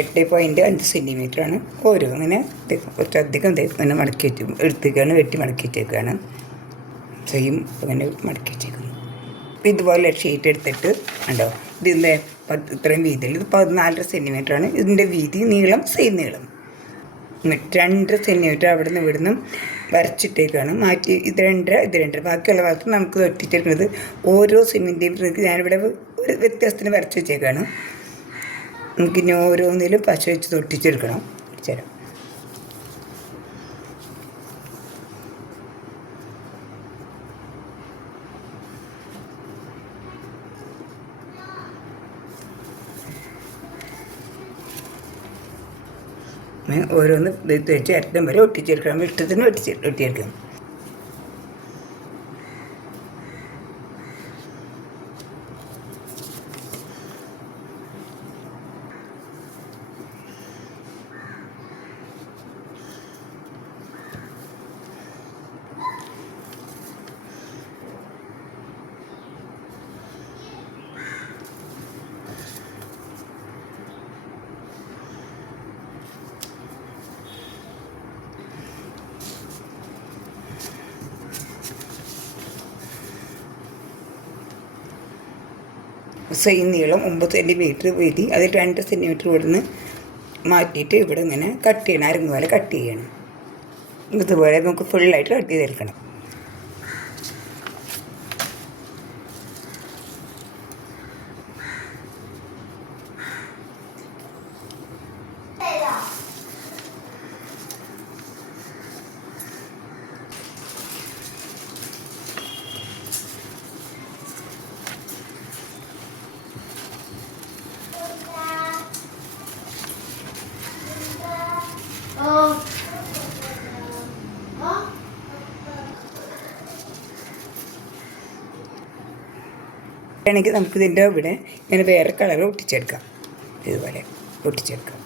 8.5 സെൻറ്റിമീറ്ററാണ് ഓരോ. അങ്ങനെ കുറച്ചധികം ഇങ്ങനെ മടക്കി വെച്ച് എടുത്തേക്കാണ്, വെട്ടി മടക്കി വെച്ചേക്കാണ്. സെയിം അങ്ങനെ മടക്കി വെച്ചേക്കുന്നു. ഇതുപോലെ ഷീറ്റ് എടുത്തിട്ട് ഉണ്ടോ, ഇതിൻ്റെ ഇത്രയും വീതിയിൽ ഇത് 14.5 സെൻറ്റിമീറ്ററാണ് ഇതിൻ്റെ വീതി. നീളം സെയിം നീളം. 2 സെൻറ്റിമീറ്റർ അവിടെ നിന്ന് ഇവിടുന്ന് വരച്ചിട്ടേക്കാണ്. മാറ്റി ഇത് 2 ബാക്കിയുള്ള ഭാഗത്ത് നമുക്ക് ഒട്ടിച്ചെടുക്കുന്നത്. ഓരോ സിമെൻറ്റിൻ്റെയും ഞാനിവിടെ ഒരു വ്യത്യാസത്തിന് വരച്ച് വെച്ചേക്കാണ്. നമുക്കിനി ഓരോന്നിലും പശ വെച്ച് തൊട്ടിച്ചെടുക്കണം. ചേരാം. ഓരോന്ന് വെച്ച് അറ്റം വരെ ഒട്ടിച്ചെടുക്കണം. ഇഷ്ടത്തിന് ഒട്ടിയെടുക്കണം. സെയിം നീളം 9 സെൻറ്റിമീറ്റർ വീതി. അത് 2 സെൻറ്റിമീറ്റർ ഇവിടുന്ന് മാറ്റിയിട്ട് ഇവിടെ ഇങ്ങനെ കട്ട് ചെയ്യണം. അരങ്ങ് പോലെ കട്ട് ചെയ്യണം. ഇതുപോലെ നമുക്ക് ഫുള്ളായിട്ട് കട്ട് ചെയ്തെടുക്കണം. ആണെങ്കിൽ നമുക്കിതിൻ്റെ ഇവിടെ ഇങ്ങനെ വേറെ കളർ ഒട്ടിച്ചെടുക്കാം. ഇതുപോലെ ഒട്ടിച്ചെടുക്കാം.